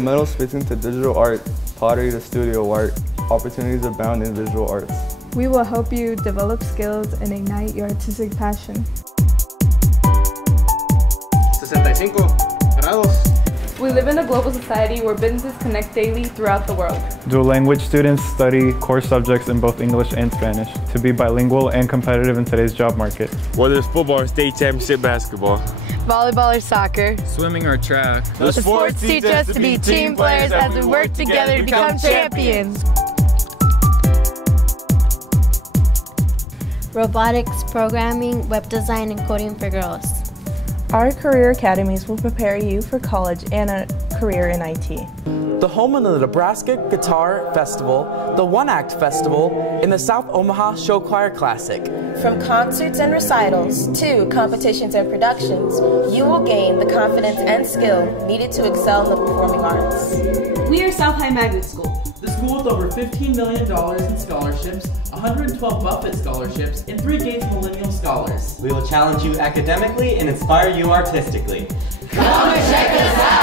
From metal spacing to digital art, pottery to studio art, opportunities abound in visual arts. We will help you develop skills and ignite your artistic passion. 65 grados. We live in a global society where businesses connect daily throughout the world. Dual language students study core subjects in both English and Spanish to be bilingual and competitive in today's job market. Whether it's football or state championship basketball, volleyball or soccer, swimming or track, the sports teach us to be team players as we work together to become champions. Robotics, programming, web design, and coding for girls. Our career academies will prepare you for college and a career in IT. The home of the Nebraska Guitar Festival, the One Act Festival, and the South Omaha Show Choir Classic. From concerts and recitals to competitions and productions, you will gain the confidence and skill needed to excel in the performing arts. We are South High Magnet School. The school with over $15 million in scholarships, 112 Buffett scholarships, and 3 Gates Millennial Scholars. We will challenge you academically and inspire you artistically. Come and check us out!